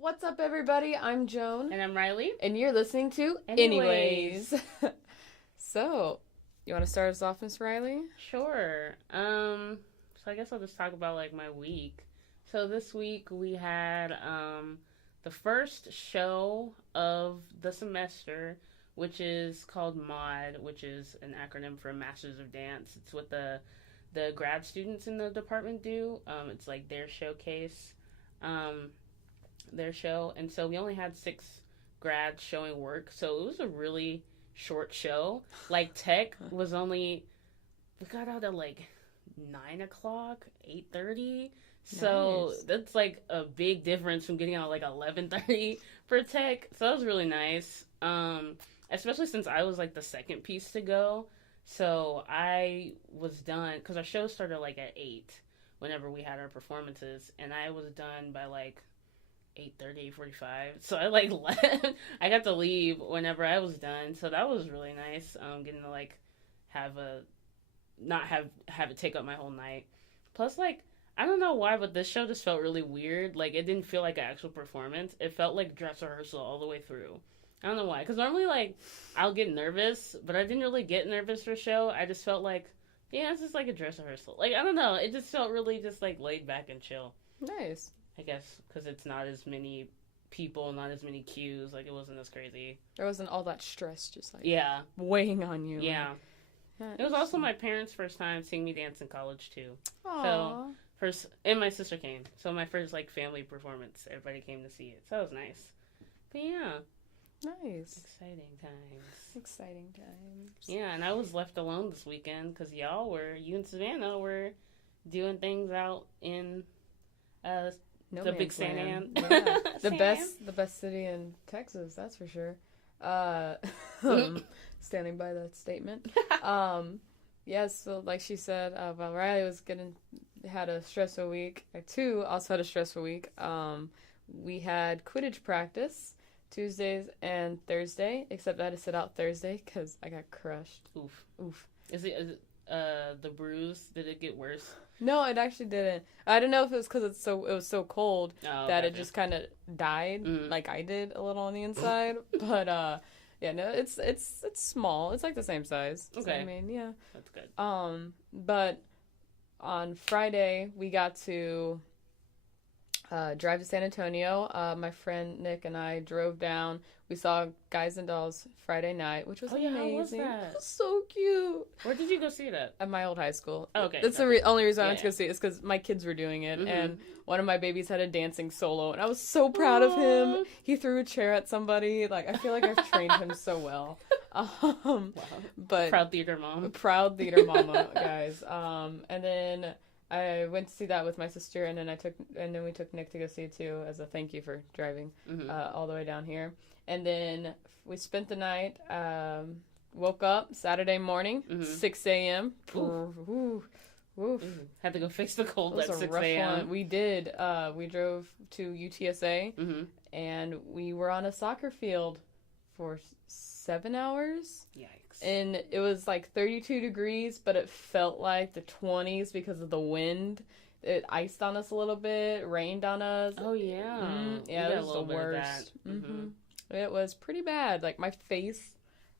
What's up, everybody? I'm Joan. And I'm Reilly. And you're listening to Anyways. So, you want to start us off, Miss Reilly? Sure. So I guess I'll just talk about, my week. So this week we had, the first show of the semester, which is called MOD, which is an acronym for Masters of Dance. It's what the grad students in the department do. It's like their showcase. Their show, and so we only had 6 grads showing work, so it was a really short show. Tech was only, we got out at 9 o'clock, 8:30, so Nice. that's a big difference from getting out at 11:30 for tech, so that was really nice, especially since I was the second piece to go, so I was done, because our show started at 8 whenever we had our performances, and I was done by 8:30, 8:45. So I left. I got to leave whenever I was done. So that was really nice. Getting to have a not have it take up my whole night. Plus I don't know why, but this show just felt really weird. It didn't feel like an actual performance. It felt like dress rehearsal all the way through. I don't know why. Because normally I'll get nervous, but I didn't really get nervous for a show. I just felt yeah, it's just a dress rehearsal. I don't know. It just felt really just laid back and chill. Nice. I guess because it's not as many people, not as many cues. It wasn't as crazy. There wasn't all that stress just yeah, weighing on you. Yeah. It was also my parents' first time seeing me dance in college too. Aww. So and my sister came. So my first family performance. Everybody came to see it. So that was nice. But yeah. Nice. Exciting times. Exciting times. Yeah, and I was left alone this weekend because you and Savannah were doing things out in the big San Ann. Yeah. the best city in Texas, that's for sure. Standing by that statement. Yes, so like she said, while Reilly was had a stressful week, I too also had a stressful week. We had Quidditch practice Tuesdays and Thursday, except I had to sit out Thursday because I got crushed. Oof. Is it the bruise? Did it get worse? No, it actually didn't. I don't know if it was because it was so cold that it just kind of died, like I did a little on the inside. But yeah, no, it's small. It's the same size. Okay. So, I mean, yeah. That's good. But on Friday we got to drive to San Antonio. My friend Nick and I drove down. We saw Guys and Dolls Friday night, which was amazing. How was that? It was so cute. Where did you go see that? At my old high school. Oh, okay. That's the only reason I went to go see it is because my kids were doing it, and one of my babies had a dancing solo, and I was so proud of him. He threw a chair at somebody. I feel like I've trained him so well. Wow. But Proud theater mom. Proud theater mama, guys. And then I went to see that with my sister, and then we took Nick to go see it too as a thank you for driving all the way down here. And then we spent the night. Woke up Saturday morning, 6 a.m. Oof. Had to go fix the cold at 6 a.m. We did. We drove to UTSA, and we were on a soccer field for 7 hours. Yikes. And it was 32 degrees, but it felt like the 20s because of the wind. It iced on us a little bit, rained on us. Oh, yeah. Yeah, it was the worst. It was pretty bad. My face,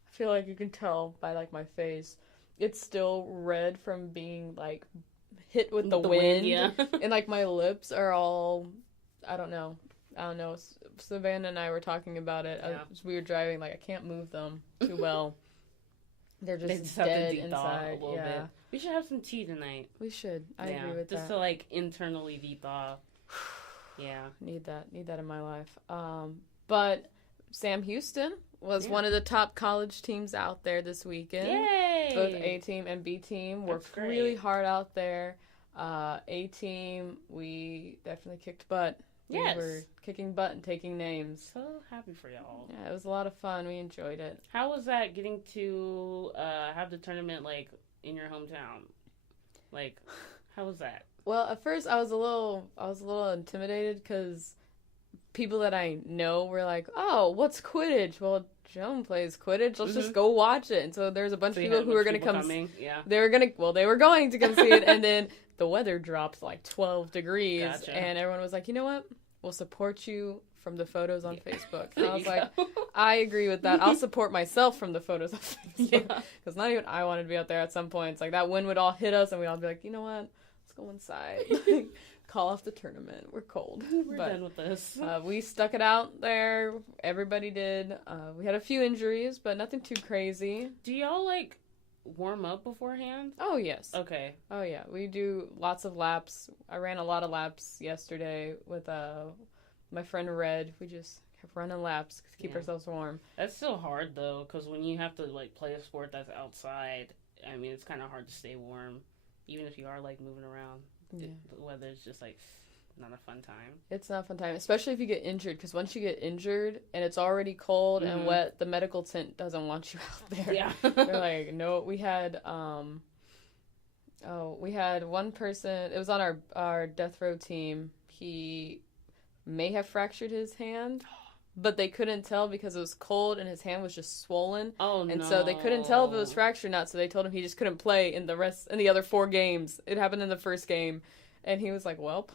I feel like you can tell by my face, it's still red from being hit with the wind. Yeah. And my lips are all, I don't know. Savannah and I were talking about it as we were driving. I can't move them too well. They're just dead inside. A little bit. We should have some tea tonight. We should. I agree with just that. Just to internally de-thaw. Yeah. Need that in my life. But Sam Houston was one of the top college teams out there this weekend. Yay! Both A team and B team worked really hard out there. A team, we definitely kicked butt. Yes. We were kicking butt and taking names. So happy for y'all. Yeah, it was a lot of fun. We enjoyed it. How was that getting to have the tournament in your hometown? How was that? Well, at first I was a little intimidated because people that I know were like, "Oh, what's Quidditch?" Well, Joan plays Quidditch. Let's just go watch it. And so there's a bunch of people who were going to come. Yeah. They were going to come see it, and then the weather dropped 12 degrees, Gotcha. and everyone was like, "You know what? will support you from the photos on Facebook. And I was like, I agree with that. I'll support myself from the photos on Facebook. Because not even I wanted to be out there at some points. Like, that wind would all hit us, and we'd all be like, you know what? Let's go inside. Call off the tournament. We're cold. We're done with this. We stuck it out there. Everybody did. We had a few injuries, but nothing too crazy. Do y'all, like, warm up beforehand? Oh, yes. Okay. Oh, yeah. We do lots of laps. I ran a lot of laps yesterday with my friend Red. We just kept running laps to keep ourselves warm. That's still hard, though, because when you have to, like, play a sport that's outside, I mean, it's kind of hard to stay warm, even if you are, like, moving around. Yeah. The weather's just, like, not a fun time. It's not a fun time, especially if you get injured, because once you get injured and it's already cold and wet, the medical tent doesn't want you out there. Yeah. They're like, no, we had one person, it was on our death row team, he may have fractured his hand, but they couldn't tell because it was cold and his hand was just swollen. Oh, no. And so they couldn't tell if it was fractured or not, so they told him he just couldn't play in the other 4 games. It happened in the first game, and he was like, welp,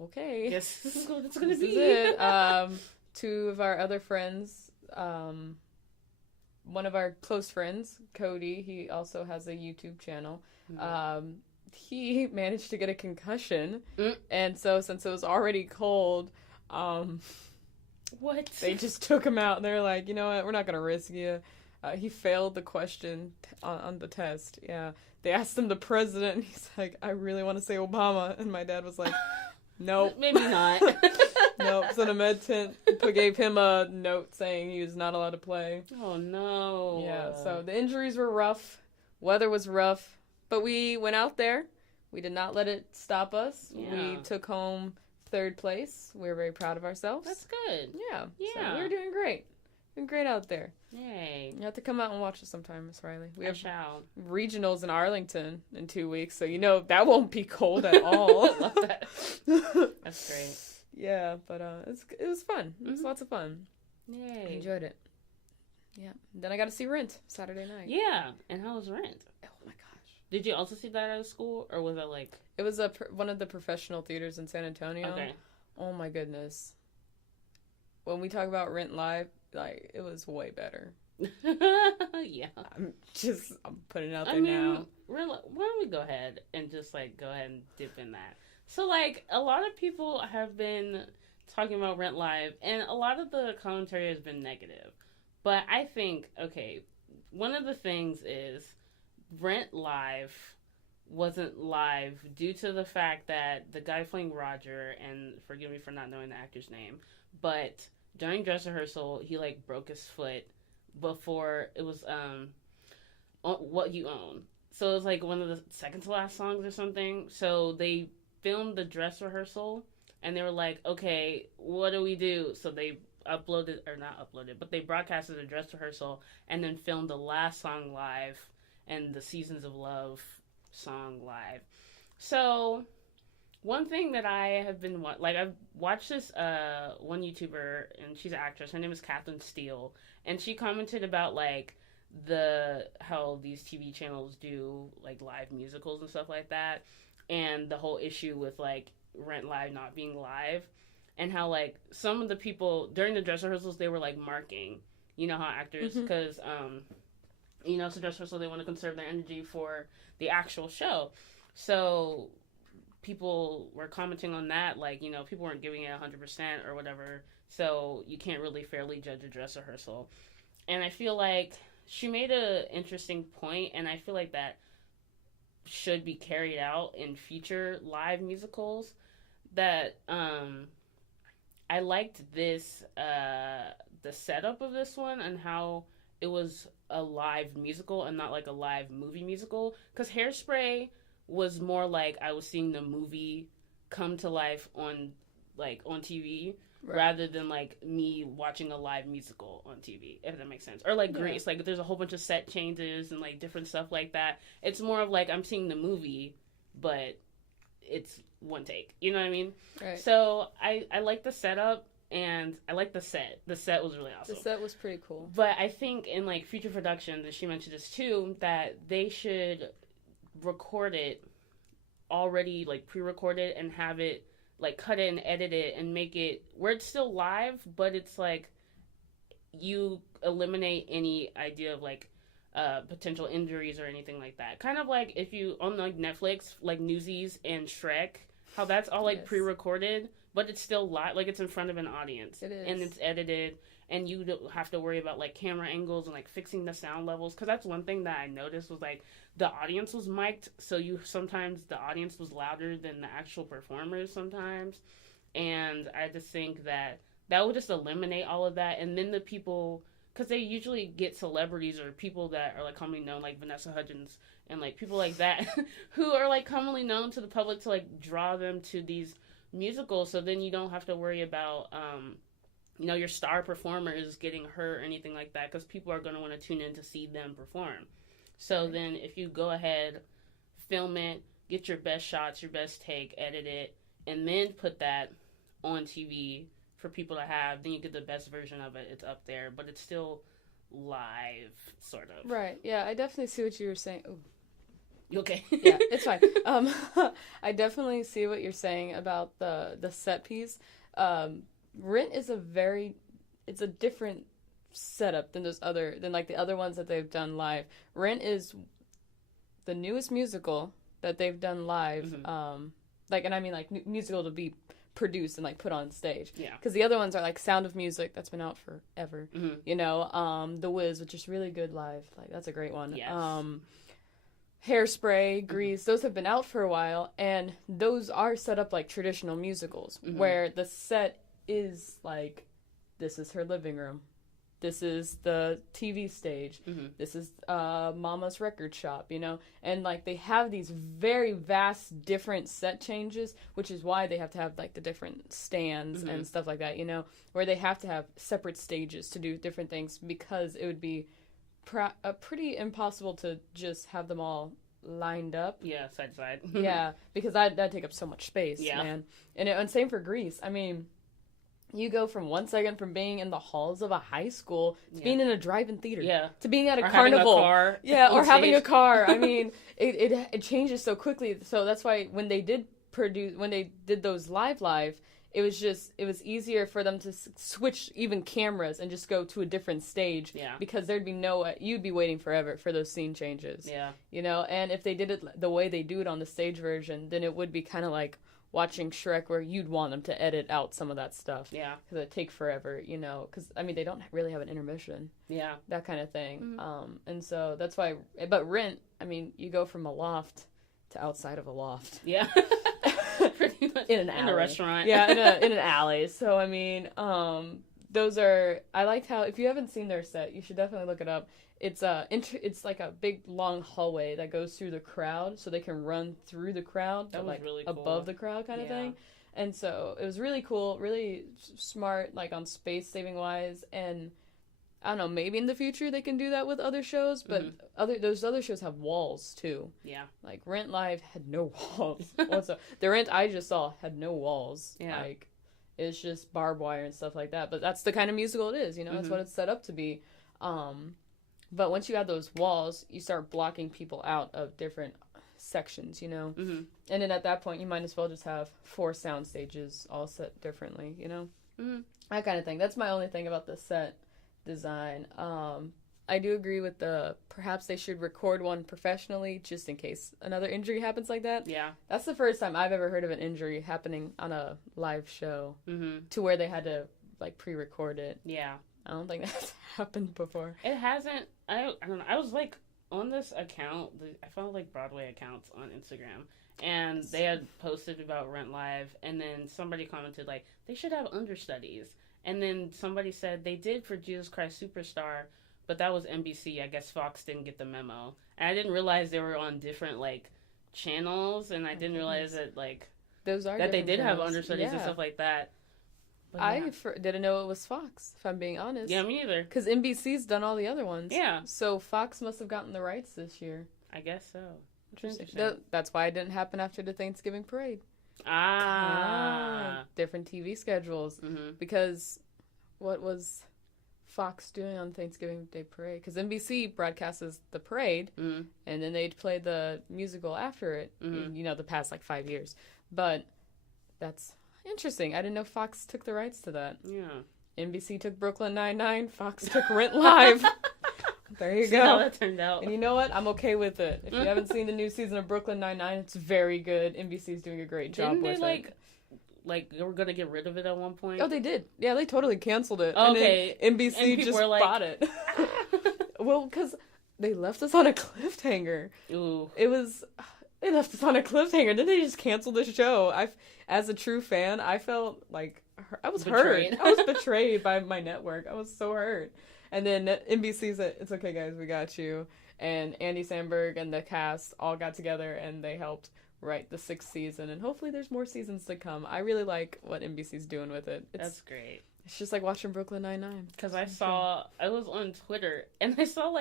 okay. Yes, this is what it's going to be. This is it. 2 of our other friends, one of our close friends, Cody, he also has a YouTube channel. He managed to get a concussion, and so since it was already cold, what? They just took him out, and they're like, you know what, we're not going to risk you. He failed the question on the test. Yeah. They asked him the president, and he's like, I really want to say Obama. And my dad was like, nope. Maybe not. Nope. So the med tent gave him a note saying he was not allowed to play. Oh, no. Yeah, so the injuries were rough. Weather was rough. But we went out there. We did not let it stop us. Yeah. We took home 3rd place. We were very proud of ourselves. That's good. Yeah. So we were doing great. Doing great out there. Yay. You have to come out and watch us sometime, Miss Reilly. We have shall. Regionals in Arlington in 2 weeks, so you know that won't be cold at all. I love that. That's great. Yeah, but it was fun. It was lots of fun. Yay. I enjoyed it. Yeah. Then I got to see Rent Saturday night. Yeah. And how was Rent? Oh my gosh. Did you also see that at a school, or was it like... It was one of the professional theaters in San Antonio. Okay. Oh my goodness. When we talk about Rent Live, like, it was way better. Yeah. I'm putting it out there now. Why don't we go ahead and just, like, go ahead and dip in that? So, like, a lot of people have been talking about Rent Live, and a lot of the commentary has been negative. But I think, okay, one of the things is Rent Live wasn't live due to the fact that the guy playing Roger, and forgive me for not knowing the actor's name, but during dress rehearsal, he, like, broke his foot before it was, What You Own. So it was, like, one of the second to last songs or something. So they filmed the dress rehearsal, and they were like, okay, what do we do? So they they broadcasted the dress rehearsal, and then filmed the last song live, and the Seasons of Love song live. So one thing that I have been I've watched this one YouTuber, and she's an actress. Her name is Catherine Steele, and she commented about like how these TV channels do like live musicals and stuff like that, and the whole issue with like Rent Live not being live, and how like some of the people during the dress rehearsals they were like marking, you know how actors because so dress rehearsal they want to conserve their energy for the actual show, so people were commenting on that, like, you know, people weren't giving it 100% or whatever, so you can't really fairly judge a dress rehearsal. And I feel like she made an interesting point, and I feel like that should be carried out in future live musicals, that I liked this, the setup of this one, and how it was a live musical and not like a live movie musical, because Hairspray was more like I was seeing the movie come to life on TV, right, rather than like me watching a live musical on TV, if that makes sense. Or like Grease, like there's a whole bunch of set changes and like different stuff like that. It's more of like I'm seeing the movie, but it's one take. You know what I mean? Right. So I like the setup, and I like the set. The set was really awesome. The set was pretty cool. But I think in like future productions, and she mentioned this too, that they should record it already, like pre-record it, and have it like cut it and edit it and make it where it's still live, but it's like you eliminate any idea of like potential injuries or anything like that. Kind of like if you on like Netflix, like Newsies and Shrek, how that's all like pre-recorded, but it's still live, like it's in front of an audience. It is, and it's edited, and you don't have to worry about like camera angles and like fixing the sound levels. Because that's one thing that I noticed was like the audience was mic'd, so you sometimes the audience was louder than the actual performers sometimes, and I just think that would just eliminate all of that, and then the people. Because they usually get celebrities or people that are, like, commonly known, like Vanessa Hudgens and, like, people like that who are, like, commonly known to the public to, like, draw them to these musicals. So then you don't have to worry about, you know, your star performers getting hurt or anything like that, because people are going to want to tune in to see them perform. So then if you go ahead, film it, get your best shots, your best take, edit it, and then put that on TV for people to have, then you get the best version of it. It's up there, but it's still live, sort of. Right. Yeah, I definitely see what you were saying. Ooh. You okay? Yeah, it's fine. I definitely see what you're saying about the set piece. Rent is it's a different setup than like the other ones that they've done live. Rent is the newest musical that they've done live. Mm-hmm. Like, and I mean like musical to be produced and like put on stage. Yeah. Because the other ones are like Sound of Music, that's been out forever. Mm-hmm. You know, The Wiz, which is really good live. Like that's a great one. Yes. Hairspray, Grease, those have been out for a while, and those are set up like traditional musicals, where the set is like, this is her living room. This is the TV stage. Mm-hmm. This is Mama's record shop, you know? And, like, they have these very vast, different set changes, which is why they have to have, like, the different stands and stuff like that, you know? Where they have to have separate stages to do different things, because it would be pretty impossible to just have them all lined up. Yeah, side to side. Yeah, because that'd take up so much space, man. And same for Grease. I mean, you go from 1 second from being in the halls of a high school to being in a drive-in theater, to being at a carnival, or having a car. I mean, it changes so quickly. So that's why when they did those live, it was easier for them to switch even cameras and just go to a different stage. Yeah. Because there'd be you'd be waiting forever for those scene changes. Yeah. You know, and if they did it the way they do it on the stage version, then it would be kind of like watching Shrek, where you'd want them to edit out some of that stuff. Yeah. Because it'd take forever, you know, because, I mean, they don't really have an intermission. Yeah. That kind of thing. Mm-hmm. And so that's why, but Rent, I mean, you go from a loft to outside of a loft. Yeah. Pretty much. In an alley. In a restaurant. Yeah, in an alley. So, I mean, those are, I liked how, if you haven't seen their set, you should definitely look it up. It's like a big long hallway that goes through the crowd, so they can run through the crowd, but like really cool. Above the crowd kind of thing. And so it was really cool, really smart, like on space saving wise. And I don't know, maybe in the future they can do that with other shows, but those other shows have walls too. Yeah, like Rent Live had no walls. Also, the Rent I just saw had no walls. Yeah, like it's just barbed wire and stuff like that. But that's the kind of musical it is, you know. That's what it's set up to be. But once you add those walls, you start blocking people out of different sections, you know? Mm-hmm. And then at that point, you might as well just have 4 sound stages all set differently, you know? Mm-hmm. That kind of thing. That's my only thing about the set design. I do agree with perhaps they should record one professionally just in case another injury happens like that. Yeah. That's the first time I've ever heard of an injury happening on a live show to where they had to, like, pre-record it. Yeah. I don't think that's happened before. It hasn't. I don't know. I was like on this account. I found like Broadway accounts on Instagram, and they had posted about Rent Live, and then somebody commented like they should have understudies, and then somebody said they did for Jesus Christ Superstar, but that was NBC. I guess Fox didn't get the memo, and I didn't realize they were on different like channels, and I didn't realize that like those are that they did have understudies and stuff like that. I didn't know it was Fox, if I'm being honest. Yeah, me either. Because NBC's done all the other ones. Yeah. So Fox must have gotten the rights this year. I guess so. Interesting. That's why it didn't happen after the Thanksgiving parade. Different TV schedules. Mm-hmm. Because what was Fox doing on Thanksgiving Day parade? Because NBC broadcasts the parade, and then they'd play the musical after it, you know, the past, like, 5 years. But that's Interesting. I didn't know Fox took the rights to that. Yeah. NBC took Brooklyn Nine-Nine. Fox took Rent Live. There you go. How that turned out. And you know what? I'm okay with it. If you haven't seen the new season of Brooklyn Nine-Nine, it's very good. NBC's doing a great job with it. Didn't they, they were going to get rid of it at one point? Oh, they did. Yeah, they totally canceled it. Oh, okay. And then NBC just bought it. Well, because they left us on a cliffhanger. Ooh. They left us on a cliffhanger. Then they just canceled the show. As a true fan, I felt like I was Betrayed. hurt. I was betrayed by my network. I was so hurt. And then NBC said, "It's okay, guys, we got you." And Andy Samberg and the cast all got together and they helped write the 6th season. And hopefully there's more seasons to come. I really like what NBC's doing with it. That's great. It's just like watching Brooklyn Nine-Nine. Because I was on Twitter and I saw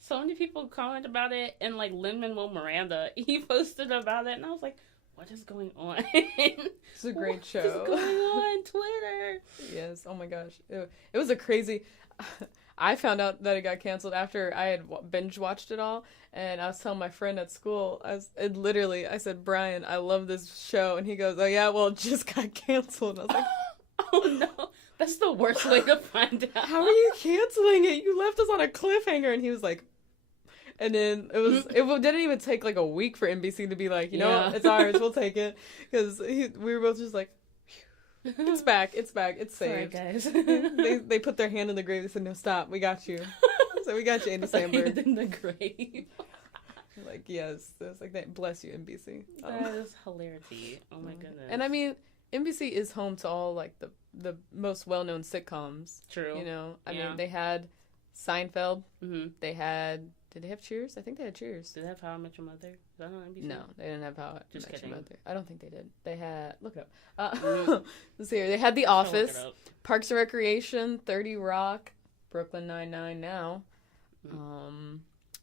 so many people comment about it, and Lin-Manuel Miranda, he posted about it, and I was like, what is going on? It's a great show. What is going on Twitter? Yes, oh my gosh. It was a crazy... I found out that it got canceled after I had binge watched it all, and I was telling my friend at school, I said, "Brian, I love this show," and he goes, "Oh yeah, well, it just got canceled." And I was like, oh no, that's the worst way to find out. How are you canceling it? You left us on a cliffhanger. And he was like, and then it didn't even take a week for NBC to be like, you know what, it's ours, we'll take it, because we were both just like, it's back, it's saved. Sorry, guys. they put their hand in the grave. They said, "No, stop, we got you." So we got you, Andy Samberg. In the grave. Like, yes, it's like that. Bless you, NBC. That is hilarity. Oh my goodness. And I mean, NBC is home to all the most well-known sitcoms. True. You know, I mean, they had Seinfeld. Mm-hmm. Did they have Cheers? I think they had Cheers. Did they have How I Met Your Mother? Is that on NBC? No, they didn't have How I Met Your Mother. I don't think they did. They had... Look it up. Let's see here. They had The Office, Parks and Recreation, 30 Rock, Brooklyn Nine-Nine now.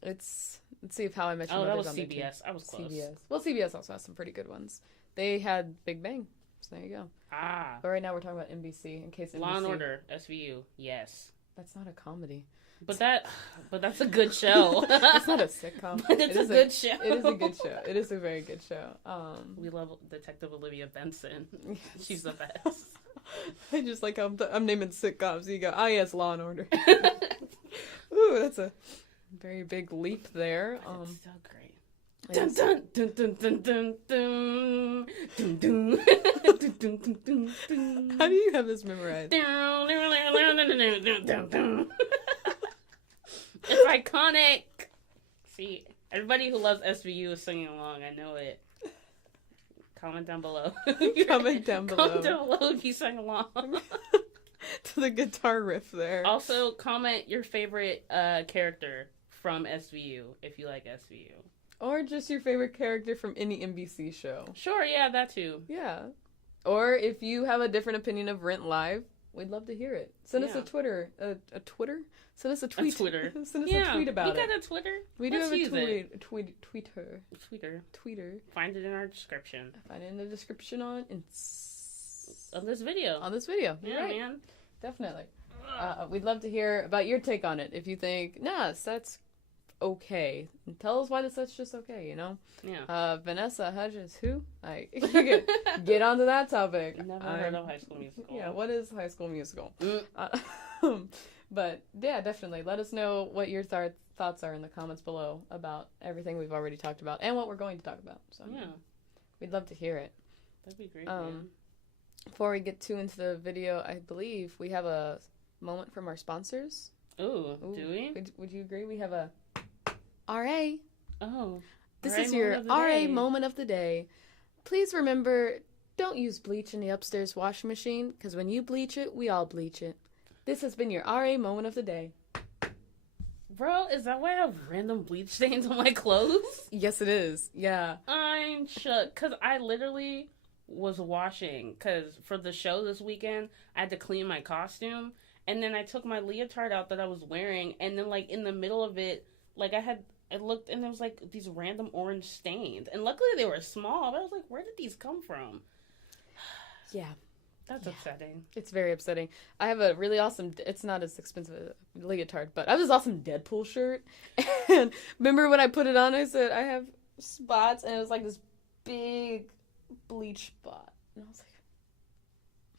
Let's see if How I Met Your Mother's on there. Oh, that was CBS. I was close. CBS. Well, CBS also has some pretty good ones. They had Big Bang. So there you go. Ah. But right now we're talking about NBC, in case NBC... Law and Order, SVU, yes. That's not a comedy. But that's a good show. It's not a sitcom. But it's a good show. It is a good show. It is a very good show. We love Detective Olivia Benson. Yes. She's the best. I just like how I'm naming sitcoms. You go, yes, Law and Order. Ooh, that's a very big leap there. It's so great. Dun dun dun dun dun dun dun dun dun dun. How do you have this memorized? It's iconic. See, everybody who loves SVU is singing along. I know it. Comment down below. Comment down below if you sang along. To the guitar riff there. Also, comment your favorite character from SVU if you like SVU. Or just your favorite character from any NBC show. Sure, yeah, that too. Yeah. Or if you have a different opinion of Rent Live, we'd love to hear it. Send us a Twitter. A Twitter? Send us a tweet. A Twitter. Send us a tweet about it. We got a Twitter. We do have a Twitter. Find it in our description. Find it in the description on this video. On this video. Yeah, right. Man. Definitely. We'd love to hear about your take on it. If you think, that's okay, and tell us why that's just okay, you know? Yeah. Vanessa Hudgens, who? Get onto that topic. Never heard of High School Musical. Yeah, what is High School Musical? But yeah, definitely. Let us know what your thoughts are in the comments below about everything we've already talked about and what we're going to talk about. So yeah, we'd love to hear it. That'd be great. Man. Before we get too into the video, I believe we have a moment from our sponsors. Ooh, do we? Would you agree? We have a RA. Oh. This is your RA moment of the day. Please remember, don't use bleach in the upstairs washing machine, because when you bleach it, we all bleach it. This has been your RA moment of the day. Bro, is that why I have random bleach stains on my clothes? Yes, it is. Yeah. I'm shook, because I literally was washing, because for the show this weekend, I had to clean my costume, and then I took my leotard out that I was wearing, and then, in the middle of it, I looked, and there was, these random orange stains. And luckily they were small, but I was like, where did these come from? Yeah. That's upsetting. It's very upsetting. I have a really awesome, it's not as expensive a leotard, but I have this awesome Deadpool shirt. And remember when I put it on, I said, I have spots, and it was this big bleach spot. And I was like,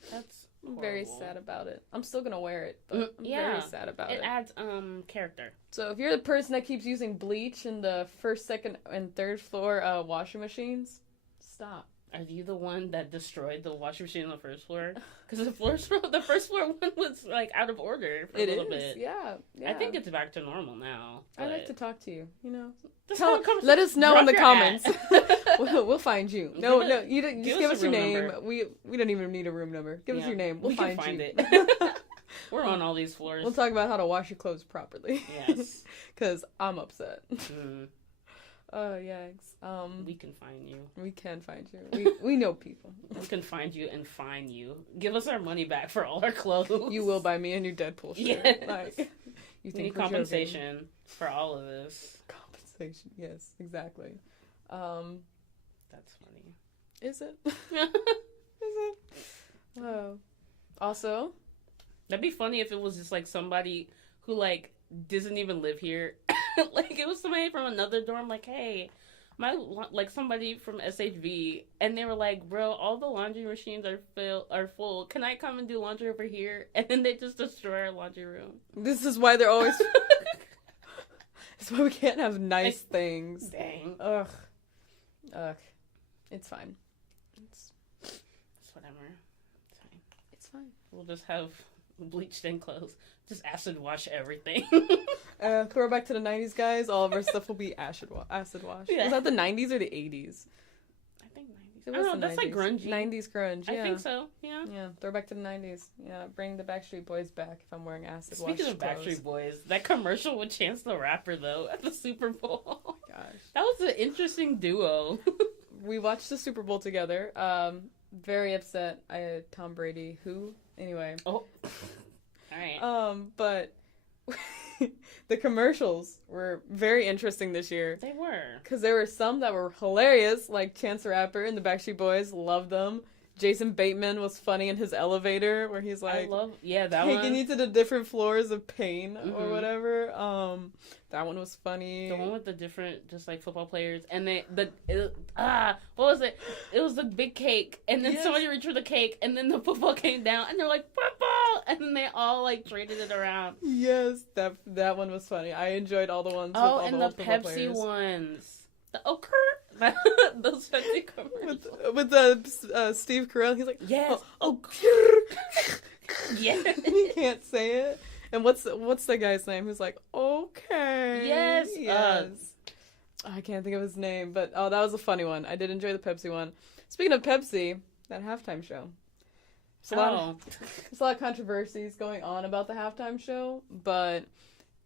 That's I'm horrible. very sad about it. I'm still gonna wear it, but I'm very sad about it. It adds character. So if you're the person that keeps using bleach in the first, second, and third floor washing machines, stop. Are you the one that destroyed the washing machine on the first floor? Because the first floor one was like out of order for a little bit. Yeah. I think it's back to normal now. I like to talk to you. You know, let us know in the comments. We'll find you. No, you just give us your name. Number. We don't even need a room number. Give us your name. We'll find you. It. We're on all these floors. We'll talk about how to wash your clothes properly. Yes. Because I'm upset. Mm. Oh, yikes. We can find you. We can find you. We know people. We can find you and fine you. Give us our money back for all our clothes. You will buy me a new Deadpool shirt. Yes. Like, you think need compensation for all of this. Compensation, yes, exactly. That's funny. Is it? Is it? Oh. Also, that'd be funny if it was just like somebody who like doesn't even live here. Like it was somebody from another dorm. Like, hey, like somebody from SHV, and they were like, bro, all the laundry machines are full. Can I come and do laundry over here? And then they just destroy our laundry room. This is why they're always. That's why we can't have nice things. Dang. Ugh. It's fine. It's whatever. It's fine. It's fine. We'll just have bleached in clothes. Just acid wash everything. Throwback to the 90s, guys. All of our stuff will be acid wash. Yeah. Was that the 90s or the 80s? I think 90s. I don't know. That's 90s. like grungy. 90s grunge, yeah. I think so, yeah. Yeah, throwback to the 90s. Yeah, bring the Backstreet Boys back if I'm wearing acid wash. Speaking of Backstreet Boys, that commercial with Chance the Rapper, though, at the Super Bowl. Oh my gosh. That was an interesting duo. We watched the Super Bowl together. Very upset. I had Tom Brady. Who? Anyway. Oh. All right. But the commercials were very interesting this year. They were. Because there were some that were hilarious, like Chance the Rapper and the Backstreet Boys. Loved them. Jason Bateman was funny in his elevator where he's like, that taking you to the different floors of pain or whatever. That one was funny. The one with the different, just like football players, and what was it? It was the big cake, and then somebody reached for the cake, and then the football came down, and they're like football, and then they all like traded it around. Yes, that one was funny. I enjoyed all the ones. Oh, with all and the Pepsi players. Ones. Those Pepsi commercials. With Steve Carell, he's like, yes. Yeah. And he can't say it. And what's the guy's name who's like, okay. Yes. I can't think of his name, but that was a funny one. I did enjoy the Pepsi one. Speaking of Pepsi, that halftime show. There's a lot of controversies going on about the halftime show, but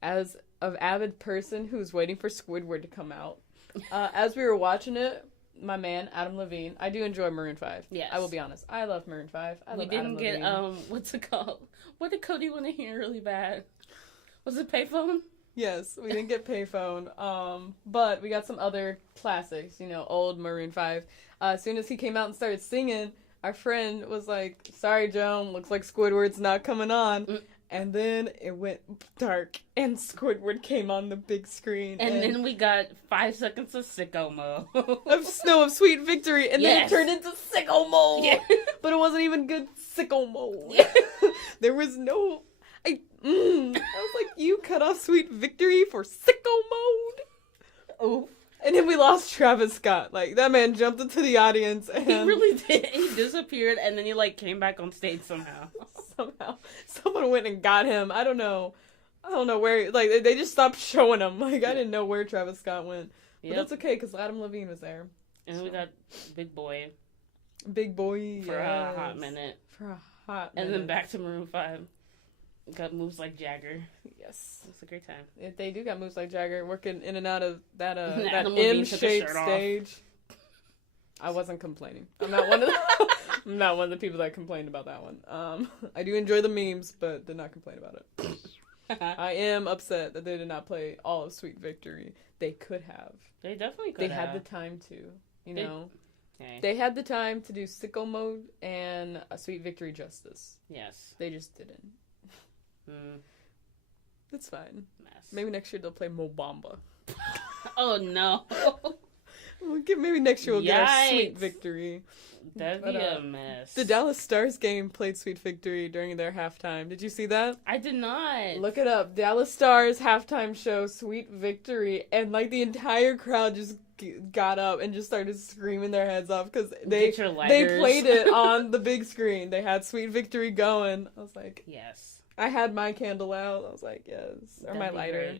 as an avid person who's waiting for Squidward to come out, as we were watching it, my man, Adam Levine, I do enjoy Maroon 5. Yes. I will be honest. I love Maroon 5. We didn't get, what's it called? What did Cody want to hear really bad? Was it Payphone? Yes, we didn't get Payphone. But we got some other classics, old Maroon 5. As soon as he came out and started singing, our friend was like, sorry, Joan, looks like Squidward's not coming on. And then it went dark, and Squidward came on the big screen. And then we got 5 seconds of sicko mode. of Sweet Victory, and then it turned into sicko mode. Yeah. But it wasn't even good sicko mode. Yeah. There was no... I was like, you cut off Sweet Victory for sicko mode? Oof. And then we lost Travis Scott. Like, that man jumped into the audience, and... He really did. He disappeared, and then he, came back on stage somehow. Someone went and got him. I don't know where, they just stopped showing him. I didn't know where Travis Scott went. But that's okay, because Adam Levine was there. And we got Big Boy. For a hot minute. And then back to Maroon 5. Got moves like Jagger. Yes. It's a great time. They do got moves like Jagger, working in and out of that M-shaped stage. I wasn't complaining. I'm not one of the people that complained about that one. I do enjoy the memes, but did not complain about it. I am upset that they did not play all of Sweet Victory. They could have. They definitely could have. They had the time to, They had the time to do Sicko Mode and a Sweet Victory justice. Yes. They just didn't. That's fine. Maybe next year they'll play Mo Bamba. Oh, no. Maybe next year we'll get our Sweet Victory. That'd be a mess. The Dallas Stars game played Sweet Victory during their halftime. Did you see that? I did not. Look it up. Dallas Stars halftime show, Sweet Victory. And, like, the entire crowd just got up and just started screaming their heads off because they played it on the big screen. They had Sweet Victory going. I was like, yes. I had my candle out. I was like, yes. Or my lighter.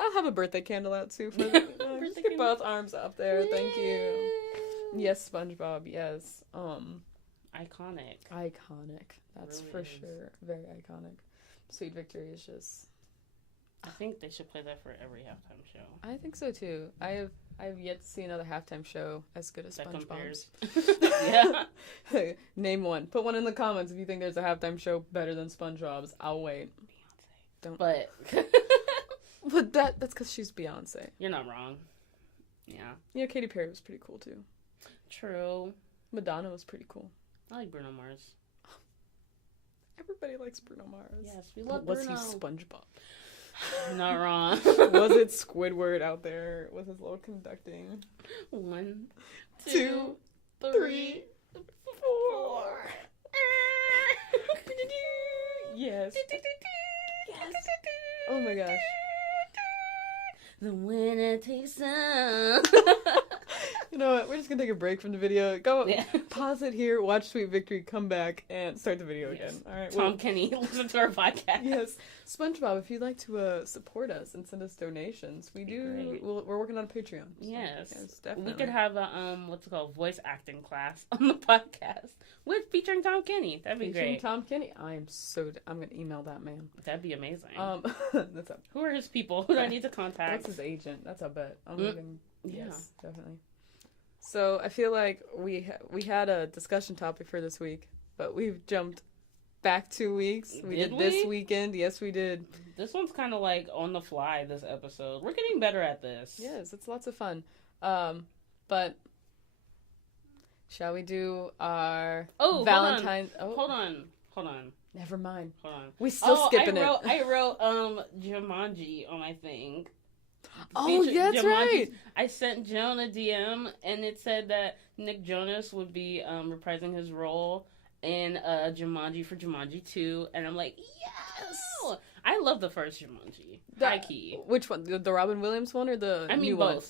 I'll have a birthday candle out, too. For just get both arms up there. Thank you. Yes, SpongeBob, yes. Iconic. That's really for sure. Very iconic. Sweet Victory is just... I think they should play that for every halftime show. I think so, too. I have yet to see another halftime show as good as SpongeBob's. Yeah. Name one. Put one in the comments if you think there's a halftime show better than SpongeBob's. I'll wait. Beyonce. Don't. But... But that's because she's Beyonce. You're not wrong. Yeah. Yeah, Katy Perry was pretty cool, too. True. Madonna was pretty cool. I like Bruno Mars. Everybody likes Bruno Mars. Yes, we love Bruno. Was he SpongeBob? Not wrong. Was it Squidward out there with his little conducting? 1, 2, 3, 4. Yes. Oh my gosh. The winner takes some. You know what? We're just gonna take a break from the video. Pause it here, watch Sweet Victory, come back, and start the video again. All right. Tom Kenny, listen to our podcast. Yes. SpongeBob, if you'd like to support us and send us donations, we're working on a Patreon. So, yes, definitely. We could have a voice acting class on the podcast featuring Tom Kenny. That'd be great. Tom Kenny. I'm gonna email that man. That'd be amazing. Who are his people? Who do I need to contact? What's his agent? That's a bet. Yes, definitely. So I feel like we had a discussion topic for this week, but we've jumped back 2 weeks. We did this weekend. Yes, we did. This one's kind of like on the fly, this episode. We're getting better at this. Yes, it's lots of fun. But shall we do our Valentine's... Hold on. Never mind. Hold on. We still skipping it. I wrote Jumanji on my thing. Oh, yeah, that's right. I sent Joan a DM, and it said that Nick Jonas would be reprising his role in Jumanji for Jumanji 2, and I'm like, yes! I love the first Jumanji. High key. Which one? The Robin Williams one or the new both. One?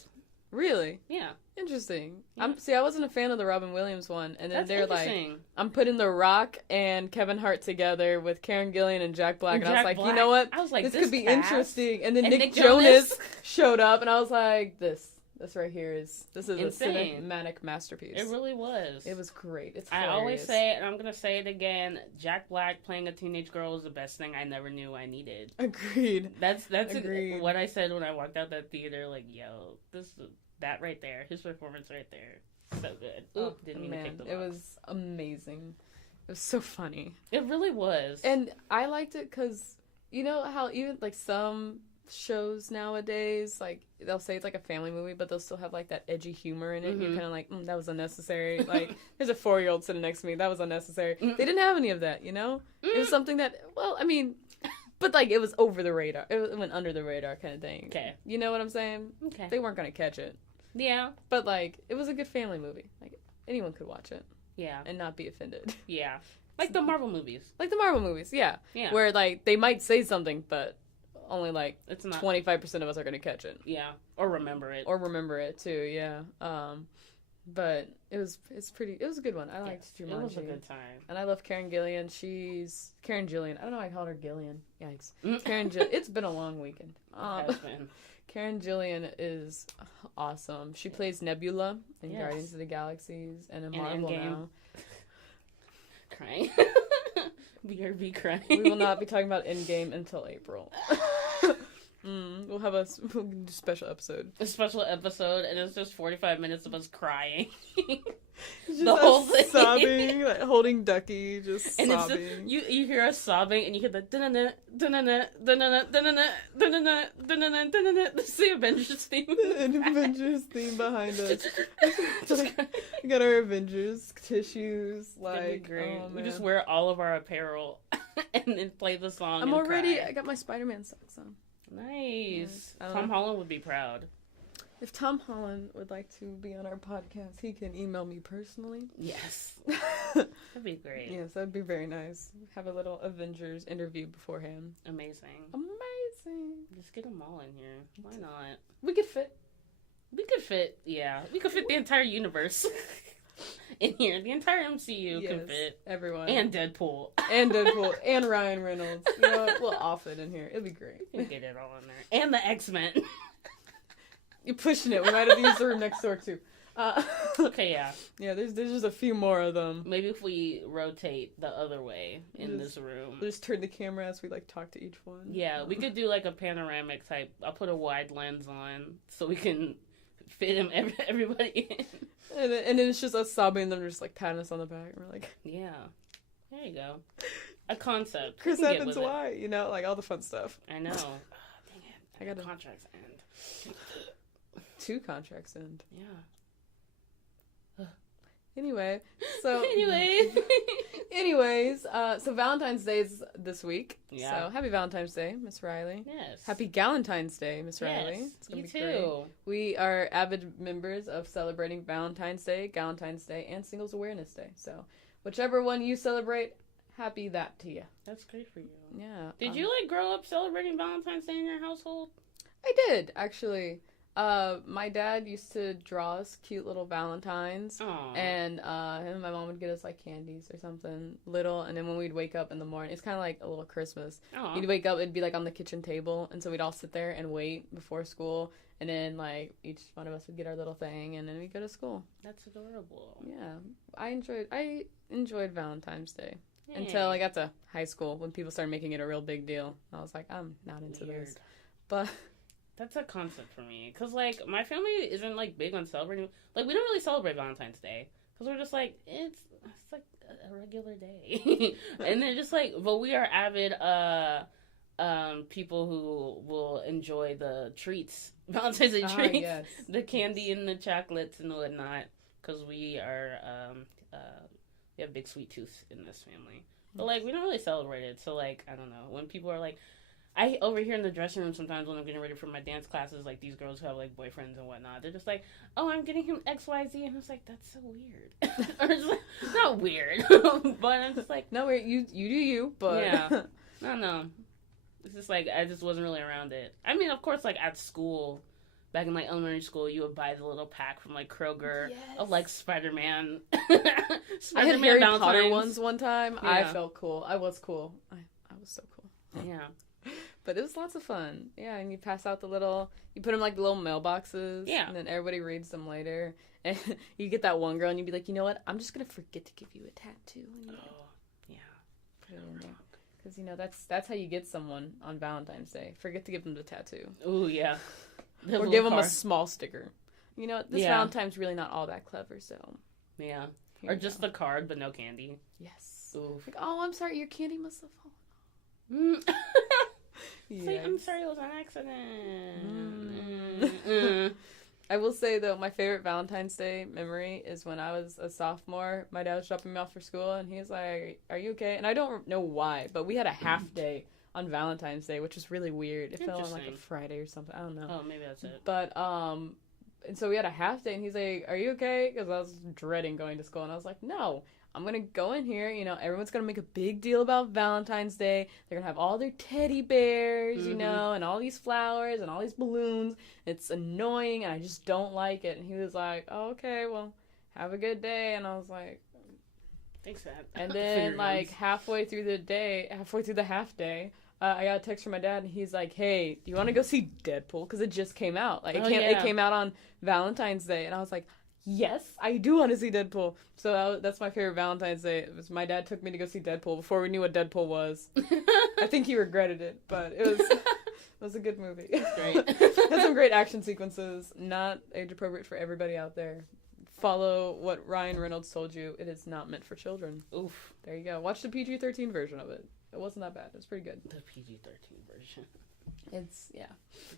Really? Yeah. Interesting. Yeah. I wasn't a fan of the Robin Williams one, and then they're like, I'm putting The Rock and Kevin Hart together with Karen Gillan and Jack Black, and I was like, you know what? I was like, this could be interesting. And then Nick Jonas showed up, and I was like, this right here is a cinematic masterpiece. It really was. It was great. It's hilarious. I always say it, and I'm gonna say it again. Jack Black playing a teenage girl is the best thing I never knew I needed. Agreed. That's what I said when I walked out that theater. Like, yo, that right there, his performance right there, so good. Didn't mean to kick the box. It was amazing. It was so funny. It really was. And I liked it because you know how even like some shows nowadays, like they'll say it's like a family movie, but they'll still have like that edgy humor in it. Mm-hmm. You're kind of like, that was unnecessary. Like, there's a 4-year-old sitting next to me. That was unnecessary. Mm-hmm. They didn't have any of that, you know? It was something that, but like it was over the radar. It went under the radar kind of thing. Okay. You know what I'm saying? Okay. They weren't going to catch it. Yeah. But like, it was a good family movie. Like, anyone could watch it. Yeah. And not be offended. Yeah. Like the Marvel movies. Yeah. Yeah. Where like, they might say something, but only like it's not 25% of us are going to catch it. Yeah. Or remember it too, yeah. But it was a good one. I liked Jumanji. It was a good time. And I love Karen Gillan. Karen Gillian. I don't know why I called her Gillian. Yikes. Karen Gillian. It's been a long weekend. It has been. Karen Gillian is awesome. She plays Nebula in Guardians of the Galaxies and in Marvel now. Crying. BRB crying. We will not be talking about Endgame until April. We'll have a special episode. A special episode, and it's just 45 minutes of us crying. The whole thing. Sobbing, like holding Ducky, just and sobbing. It's just, you hear us sobbing, and you hear the da-na-na, da-na-na, da-na-na, da-na-na, da-na-na, da-na-na, da-na-na. This is the Avengers theme. The Avengers theme behind us. We got our Avengers tissues. Like, great. We just wear all of our apparel and then play the song. I got my Spider-Man socks on. Nice. Tom Holland would be proud. If Tom Holland would like to be on our podcast, he can email me personally. Yes. That'd be great. Yes, that'd be very nice. Have a little Avengers interview beforehand. Amazing. Just get them all in here. Why not? We could fit, yeah. We could fit the entire universe in here. The entire MCU can fit. Everyone. And Deadpool. And Ryan Reynolds. You know what? We'll all fit in here. It'll be great. We can get it all in there. And the X-Men. You're pushing it. We might have used the room next door, too. Okay, yeah. Yeah, there's just a few more of them. Maybe if we rotate the other way in this room. We'll just turn the camera as we, talk to each one. Yeah, we could do, a panoramic type. I'll put a wide lens on so we can fit everybody in. And then it's just us sobbing and them just, patting us on the back. And we're like... Yeah. There you go. A concept. Chris Evans, why? You know, all the fun stuff. I know. Oh, dang it. I got contracts end. 2 contracts end. Yeah. Anyway, so... Anyways, so Valentine's Day is this week. Yeah. So happy Valentine's Day, Miss Reilly. Yes. Happy Galentine's Day, Miss Reilly. Yes, It's gonna you be too. Great. We are avid members of celebrating Valentine's Day, Galentine's Day, and Singles Awareness Day. So whichever one you celebrate, happy that to you. That's great for you. Yeah. Did you, grow up celebrating Valentine's Day in your household? I did, actually. My dad used to draw us cute little Valentines. Aww. And him and my mom would get us candies or something little, and then when we'd wake up in the morning, it's kind of like a little Christmas. Aww. You'd wake up, it'd be on the kitchen table, and so we'd all sit there and wait before school, and then each one of us would get our little thing, and then we'd go to school. That's adorable. Yeah, I enjoyed Valentine's Day. Yay. Until I got to high school when people started making it a real big deal. I was like, I'm not into this. But that's a concept for me. Because, my family isn't, big on celebrating. We don't really celebrate Valentine's Day. Because we're just, it's a regular day. And then just, but we are avid, people who will enjoy the treats. Valentine's Day treats. Yes. The candy and the chocolates and whatnot. Because we are, we have big sweet tooth in this family. But, we don't really celebrate it. So, I don't know. When people are I overhear in the dressing room sometimes when I'm getting ready for my dance classes, these girls who have, boyfriends and whatnot, they're just oh, I'm getting him XYZ, and I was like, that's so weird. Or it's not weird, but I'm just no, you do you, but... Yeah. No. It's just I just wasn't really around it. I mean, of course, at school, back in, elementary school, you would buy the little pack from, Kroger of, Spider-Man. I had Harry Potter ones one time. Yeah. I felt cool. I was cool. I was so cool. Yeah. But it was lots of fun. Yeah, and you pass out you put them little mailboxes. Yeah. And then everybody reads them later. And you get that one girl and you'd be like, you know what? I'm just going to forget to give you a tattoo. And yeah. Put it in there. Because, that's how you get someone on Valentine's Day. Forget to give them the tattoo. Ooh, yeah. Or give them a small sticker. This Valentine's really not all that clever, so. Yeah. Or just the card, but no candy. Yes. Oof. Oh, I'm sorry, your candy must have fallen off. Yes. I'm sorry, it was an accident. I will say, though, my favorite Valentine's Day memory is when I was a sophomore. My dad was dropping me off for school, and he was like, are you okay? And I don't know why, but we had a half day on Valentine's Day, which was really weird. It fell on, a Friday or something. I don't know. Oh, maybe that's it. But, and so we had a half day, and he's like, are you okay? Because I was dreading going to school, and I was like, no. I'm going to go in here, everyone's going to make a big deal about Valentine's Day. They're going to have all their teddy bears, and all these flowers and all these balloons. It's annoying, and I just don't like it. And he was like, oh, okay, well, have a good day. And I was like... Thanks, Dad. And then, halfway through the half day, I got a text from my dad, and he's like, hey, do you want to go see Deadpool? Because it just came out. It came out on Valentine's Day. And I was like... Yes, I do want to see Deadpool. So that's my favorite Valentine's Day. It was my dad took me to go see Deadpool before we knew what Deadpool was. I think he regretted it, but it was a good movie. Great. Had some great action sequences. Not age appropriate for everybody out there. Follow what Ryan Reynolds told you. It is not meant for children. Oof. There you go. Watch the PG-13 version of it. It wasn't that bad. It was pretty good. The PG-13 version. Yeah.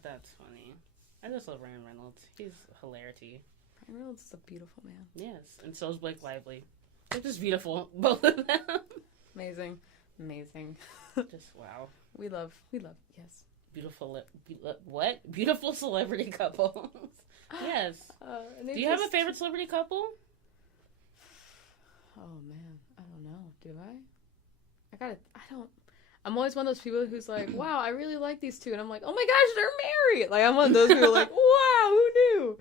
That's funny. I just love Ryan Reynolds. He's hilarity. Ryan Reynolds is a beautiful man. Yes, and so is Blake Lively. They're just beautiful, both of them. Amazing. Just wow. We love, yes. Beautiful celebrity couples. Yes. Do you have a favorite celebrity couple? Oh man, I don't know. Do I? I'm always one of those people who's like, wow, I really like these two. And I'm like, oh my gosh, they're married. Like, I'm one of those people like, wow, who knew?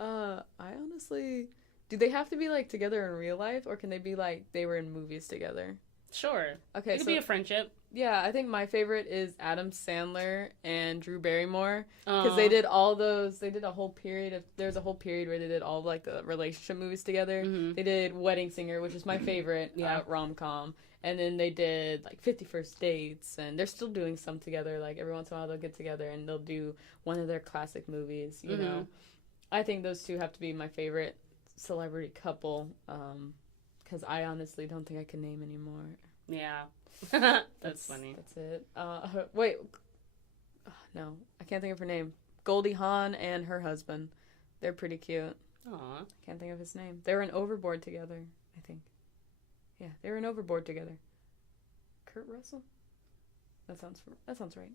I honestly, do they have to be like together in real life, or can they be like they were in movies together? Sure. Okay, it could be a friendship. Yeah, I think my favorite is Adam Sandler and Drew Barrymore, because they did all those. They did a whole period there's a whole period where they did all like the relationship movies together. Mm-hmm. They did Wedding Singer, which is my favorite rom-com, and then they did like 50 First Dates, and they're still doing some together. Like every once in a while they'll get together and they'll do one of their classic movies. You know, I think those two have to be my favorite celebrity couple, because I honestly don't think I can name any more. Yeah. That's funny. That's it. Wait. No, I can't think of her name. Goldie Hawn and her husband. They're pretty cute. Aw. Can't think of his name. They were in Overboard together, I think. Yeah, they were in Overboard together. Kurt Russell? That sounds right.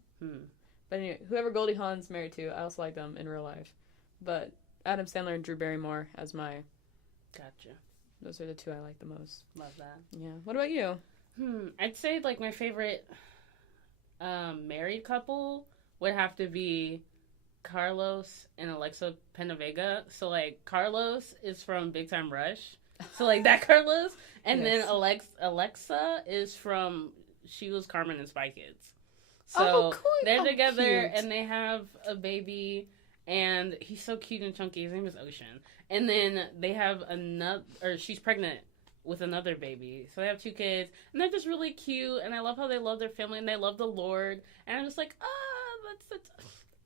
But anyway, whoever Goldie Hawn's married to, I also like them in real life. But Adam Sandler and Drew Barrymore as my... Gotcha. Those are the two I like the most. Love that. Yeah. What about you? I'd say, like, my favorite married couple would have to be Carlos and Alexa Penavega. So, like, Carlos is from Big Time Rush. So, like, that Carlos. And then Alexa is from... She was Carmen in Spy Kids. So, they're together, cute. And they have a baby... And he's so cute and chunky. His name is Ocean. And then they have she's pregnant with another baby. So they have 2 kids. And they're just really cute. And I love how they love their family and they love the Lord. And I'm just like,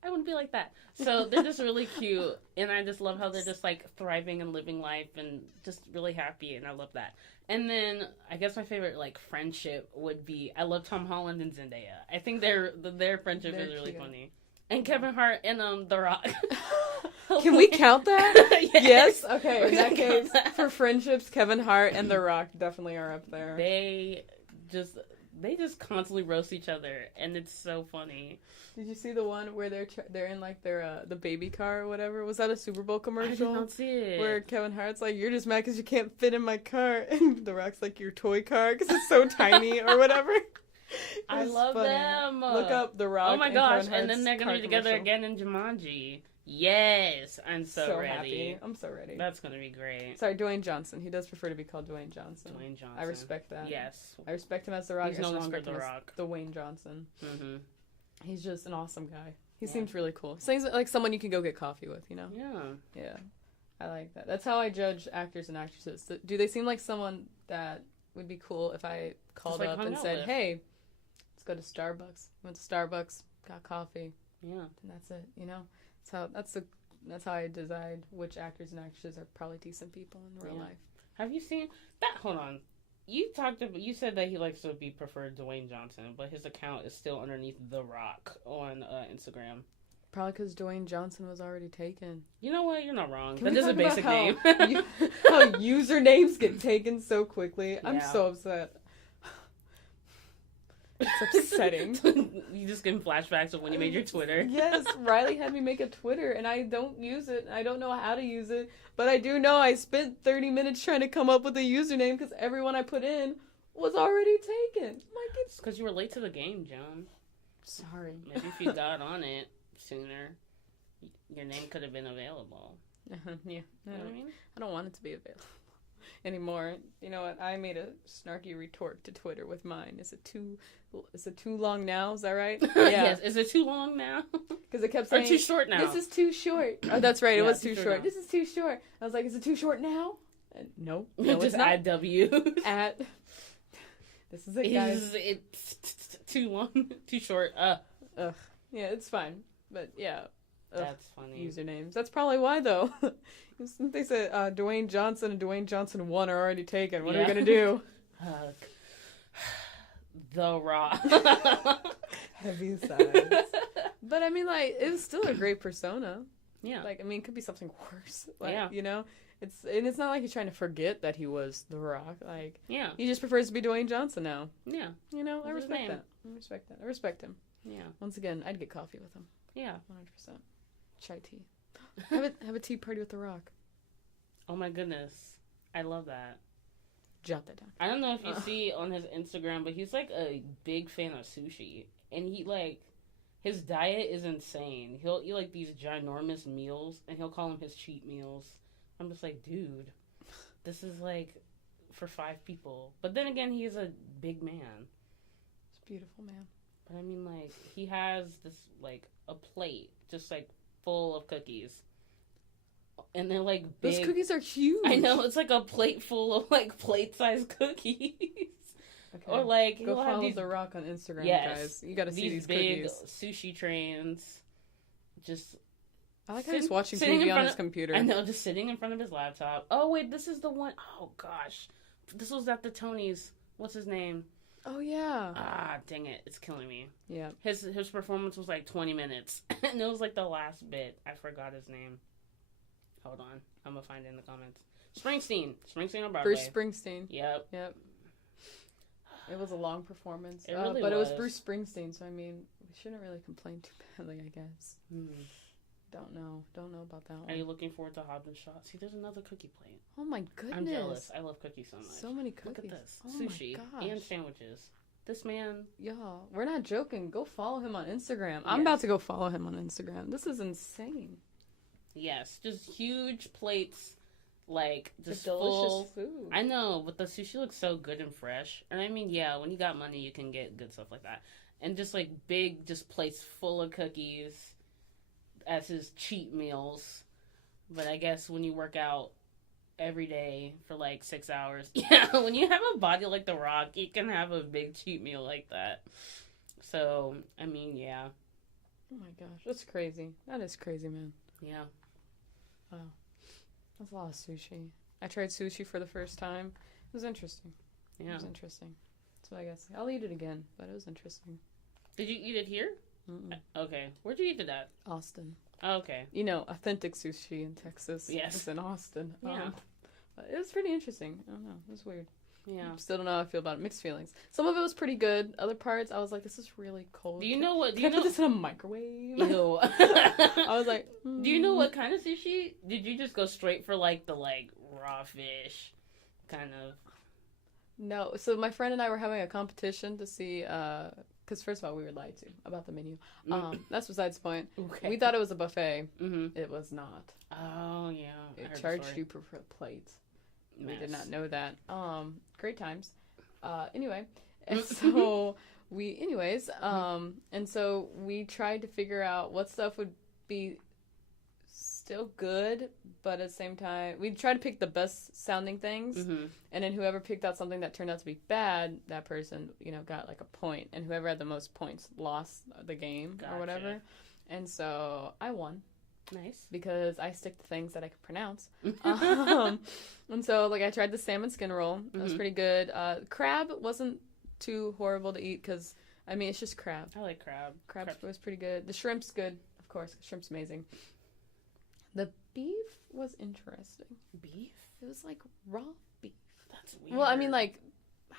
I wouldn't be like that. So they're just really cute. And I just love how they're just like thriving and living life and just really happy. And I love that. And then I guess my favorite like friendship would be, I love Tom Holland and Zendaya. I think their friendship is really funny. And Kevin Hart and The Rock. Can we count that? Yes. Okay. In that case, for friendships, Kevin Hart and The Rock definitely are up there. They just constantly roast each other, and it's so funny. Did you see the one where they're in like their the baby car or whatever? Was that a Super Bowl commercial? I did not see it. Where Kevin Hart's like, "You're just mad because you can't fit in my car," and The Rock's like, "Your toy car because it's so tiny" or whatever. I love them. Look up The Rock. Oh my gosh! And then they're gonna be together again in Jumanji. Yes, I'm so ready. Happy. I'm so ready. That's gonna be great. Sorry, Dwayne Johnson. He does prefer to be called Dwayne Johnson. Dwayne Johnson. I respect that. Yes. I respect him as The Rock. He's no longer The Rock. Dwayne Johnson. Mm-hmm. He's just an awesome guy. He seems really cool. Seems like someone you can go get coffee with. You know. Yeah. Yeah. I like that. That's how I judge actors and actresses. Do they seem like someone that would be cool if I called up and said, "Hey, let's go to Starbucks." Went to Starbucks, got coffee. Yeah. And that's it, you know? That's how I decide which actors and actresses are probably decent people in real life. Have you seen that? Hold on. You said that he likes to be preferred Dwayne Johnson, but his account is still underneath The Rock on Instagram. Probably because Dwayne Johnson was already taken. You know what? You're not wrong. That is a basic name. How usernames get taken so quickly. I'm so upset. It's upsetting. You just getting flashbacks of when you made your Twitter. Yes, Reilly had me make a Twitter, and I don't use it. I don't know how to use it, but I do know I spent 30 minutes trying to come up with a username because everyone I put in was already taken. It's because you were late to the game, Joan. Sorry. Maybe if you got on it sooner, your name could have been available. Yeah. You know what I mean? I don't want it to be available anymore. You know what? I made a snarky retort to Twitter with mine. Is it too long now? Is that right? Yeah. Yes. Is it too long now? Because it kept saying, or too short now. This is too short. Oh, that's right. It was too short. This is too short. I was like, is it too short now? And no, just add W. This is it, guys. Is it too long? Too short? Ugh. Yeah, it's fine. But yeah. That's funny. Usernames. That's probably why, though. They said Dwayne Johnson and Dwayne Johnson 1 are already taken. What are we going to do? The Rock. Heavy sighs. But I mean, like, it was still a great persona. Yeah. Like, I mean, it could be something worse. Like, yeah. You know? It's not like he's trying to forget that he was The Rock. Like, yeah. He just prefers to be Dwayne Johnson now. Yeah. You know, I respect that. I respect him. Yeah. Once again, I'd get coffee with him. Yeah. 100%. Chai tea. Have a tea party with The Rock. Oh my goodness. I love that. Jot that down. I don't know if you see on his Instagram, but he's like a big fan of sushi. And he like, his diet is insane. He'll eat like these ginormous meals and he'll call them his cheat meals. I'm just like, dude, this is like for 5 people. But then again, he's a big man. It's a beautiful man. But I mean, like, he has this, like, a plate just like full of cookies. And they're like big. Those cookies are huge. I know, it's like a plate full of like plate-sized cookies. Okay. Or like go follow The Rock on Instagram, guys. You got to see these big cookies. Sushi trains. Just I like how he's watching TV on his computer. I know, just sitting in front of his laptop. Oh wait, this is the one oh gosh, this was at the Tonys. What's his name? Oh yeah. Ah, dang it, it's killing me. Yeah. His performance was like 20 minutes, and it was like the last bit. I forgot his name. Hold on, I'm gonna find it in the comments. Springsteen on Broadway. Bruce Springsteen. Yep. It was a long performance, it really but it was Bruce Springsteen, so I mean, we shouldn't really complain too badly, I guess. Don't know about that one. Are you looking forward to Hobbs and Shaw? See, there's another cookie plate. Oh my goodness! I'm jealous. I love cookies so much. So many cookies. Look at this. Oh Sushi and sandwiches. This man. Y'all, we're not joking. Go follow him on Instagram. Yes. I'm about to go follow him on Instagram. This is insane. Yes, just huge plates, like just delicious food. I know, but the sushi looks so good and fresh. And I mean, yeah, when you got money, you can get good stuff like that. And just like big, just plates full of cookies as his cheat meals. But I guess when you work out every day for like 6 hours, yeah, when you have a body like The Rock, you can have a big cheat meal like that. So, I mean, yeah. Oh my gosh, that's crazy. That is crazy, man. Yeah. Wow. That's a lot of sushi. I tried sushi for the first time. It was interesting. Yeah. It was interesting. So I guess I'll eat it again, but it was interesting. Did you eat it here? Mm-mm. Okay. Where'd you eat it at? Austin. Oh, okay. You know, authentic sushi in Texas. Yes. It's in Austin. Yeah. But it was pretty interesting. I don't know. It was weird. Yeah. Still don't know how I feel about it. Mixed feelings. Some of it was pretty good. Other parts, I was like, this is really cold. Do you know what? Can I put this in a microwave? Ew. I was like, Do you know what kind of sushi? Did you just go straight for like the raw fish kind of? No. So my friend and I were having a competition to see, because first of all, we were lied to about the menu. That's besides the point. Okay. We thought it was a buffet. Mm-hmm. It was not. Oh yeah. It charged you per plate. We did not know that. Great times. Anyway, and so and so we tried to figure out what stuff would be still good, but at the same time, we tried to pick the best sounding things, and then whoever picked out something that turned out to be bad, that person, got like a point, and whoever had the most points lost the game or whatever. And so I won. Nice. Because I stick to things that I can pronounce. And so, I tried the salmon skin roll. It was pretty good. Crab wasn't too horrible to eat because, it's just crab. I like crab. Crab was pretty good. The shrimp's good, of course. Shrimp's amazing. The beef was interesting. Beef? It was like raw beef. That's weird. Well, I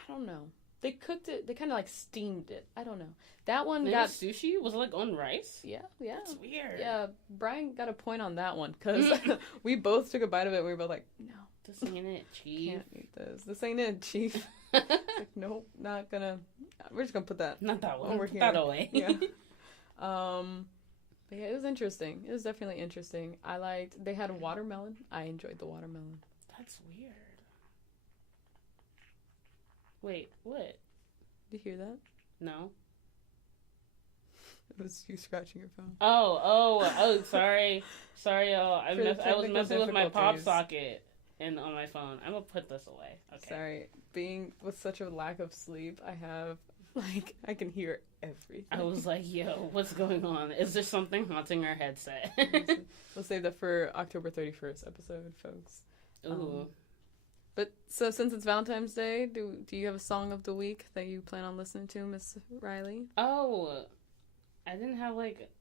don't know. They cooked it. They kind of steamed it. I don't know. That one got sushi. Was it on rice? Yeah. That's weird. Yeah, Brian got a point on that one because we both took a bite of it. And we were both like, "No, this ain't it, Chief. Can't eat this. This ain't it, Chief." It's like, nope, not gonna. We're just gonna put that. Not that one. Over put here. That away. Yeah. But yeah, it was interesting. It was definitely interesting. They had watermelon. I enjoyed the watermelon. That's weird. Wait, what? Did you hear that? No. It was you scratching your phone. Oh, sorry. Sorry, y'all. I was messing with my pop socket on my phone. I'm gonna put this away. Okay. Sorry. Being with such a lack of sleep, I have, I can hear everything. I was like, yo, what's going on? Is there something haunting our headset? We'll save that for October 31st episode, folks. Ooh. But so since it's Valentine's Day, do you have a song of the week that you plan on listening to, Miss Reilly? Oh, I didn't have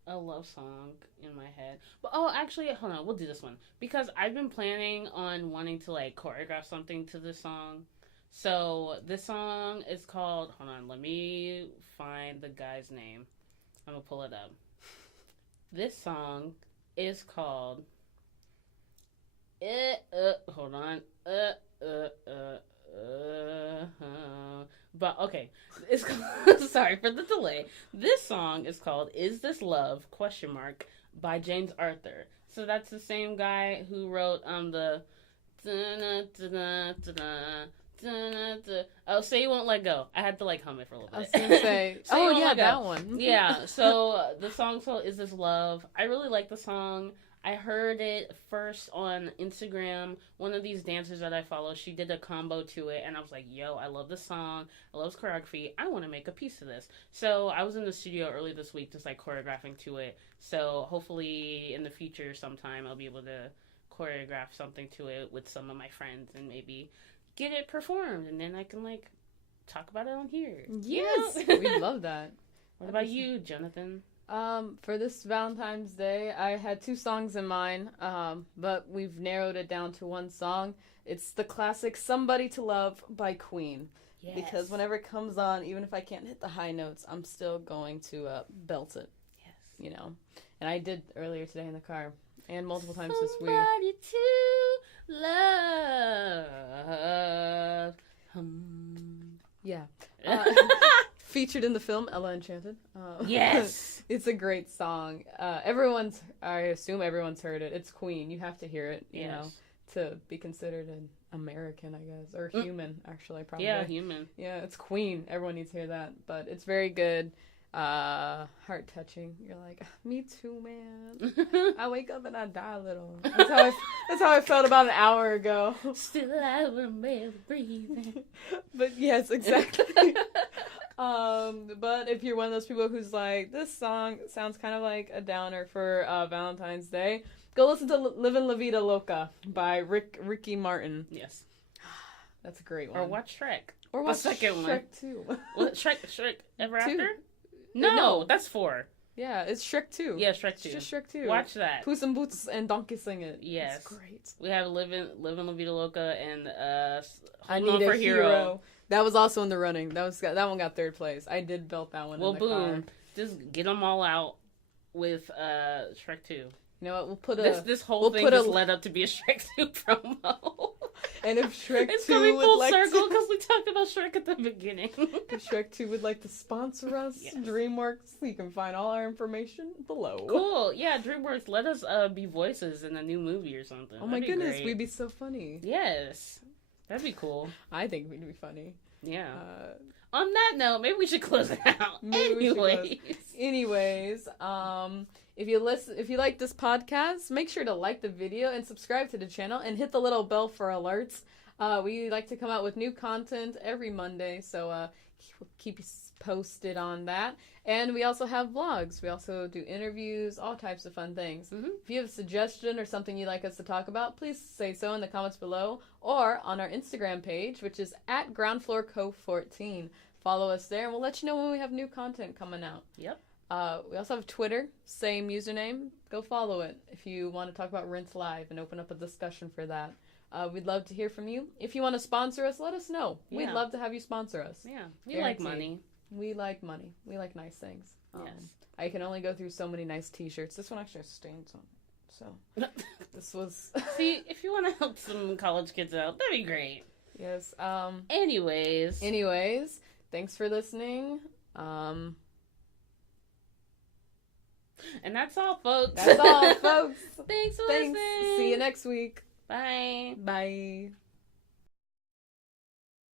a love song in my head. But actually, hold on, we'll do this one because I've been planning on wanting to choreograph something to this song. So this song is called. Hold on, let me find the guy's name. I'm gonna pull it up. This song is called. Hold on. But okay, it's sorry for the delay. This song is called "Is This Love?" by James Arthur. So that's the same guy who wrote the oh, Say You Won't Let Go. I had to like hum it for a little bit. I was gonna say, oh yeah, that one. Yeah. So the song's called "Is This Love?" I really like the song. I heard it first on Instagram. One of these dancers that I follow, she did a combo to it, and I was like, yo, I love this song. I love this choreography. I want to make a piece of this. So I was in the studio early this week just like choreographing to it. So hopefully in the future sometime I'll be able to choreograph something to it with some of my friends and maybe get it performed, and then I can like talk about it on here. Yes, we love that. What about you, Jonathan? For this Valentine's Day, I had 2 songs in mind, but we've narrowed it down to one song. It's the classic "Somebody to Love" by Queen. Yes. Because whenever it comes on, even if I can't hit the high notes, I'm still going to belt it. Yes. You know, and I did earlier today in the car and multiple times this week. Somebody to love. Yeah. Featured in the film Ella Enchanted. Yes. It's a great song. I assume everyone's heard it. It's Queen. You have to hear it, you know, to be considered an American, I guess. Or human, actually, probably. Yeah, human. Yeah, it's Queen. Everyone needs to hear that. But it's very good. Heart-touching. You're like, me too, man. I wake up and I die a little. That's how I felt about an hour ago. Still I remember breathing. But yes, exactly. But if you're one of those people who's like, this song sounds kind of like a downer for Valentine's Day, go listen to "Livin' La Vida Loca" by Ricky Martin. Yes. That's a great one. Or watch Shrek. Or watch the second Shrek one. 2. What, Shrek Ever 2. After? No, that's 4. Yeah, it's Shrek 2. Yeah, Shrek 2. It's just Shrek 2. Watch that. Puss in Boots and Donkey sing it. Yes. It's great. We have Livin' La Vida Loca and I Hold Need On a for Hero. That was also in the running. That one got 3rd place. I did belt that one in the car. Well, boom. Just get them all out with Shrek 2. You know what? We'll put this whole thing just led up to be a Shrek 2 promo. And if Shrek 2 it's coming full like circle because we talked about Shrek at the beginning. If Shrek 2 would like to sponsor us, yes. DreamWorks, you can find all our information below. Cool. Yeah, DreamWorks, let us be voices in a new movie or something. Oh my goodness, we'd be so funny. Yes. That'd be cool. I think we'd be funny. Yeah. On that note, maybe we should close it out. Anyways, if you like this podcast, make sure to like the video and subscribe to the channel and hit the little bell for alerts. We like to come out with new content every Monday, so keep you posted on that. And we also have vlogs. We also do interviews, all types of fun things. Mm-hmm. If you have a suggestion or something you'd like us to talk about, please say so in the comments below or on our Instagram page, which is at GroundFloorCo14. Follow us there, and we'll let you know when we have new content coming out. Yep. We also have Twitter, same username. Go follow it if you want to talk about Rinse Live and open up a discussion for that. We'd love to hear from you. If you want to sponsor us, let us know. Yeah. We'd love to have you sponsor us. Yeah, we like money. We like money. We like nice things. Yes. I can only go through so many nice t-shirts. This one actually has stains on it. So, this was... See, if you want to help some college kids out, that'd be great. Yes. Anyways, thanks for listening. And that's all, folks. That's all, folks. Thanks for listening. See you next week. Bye. Bye.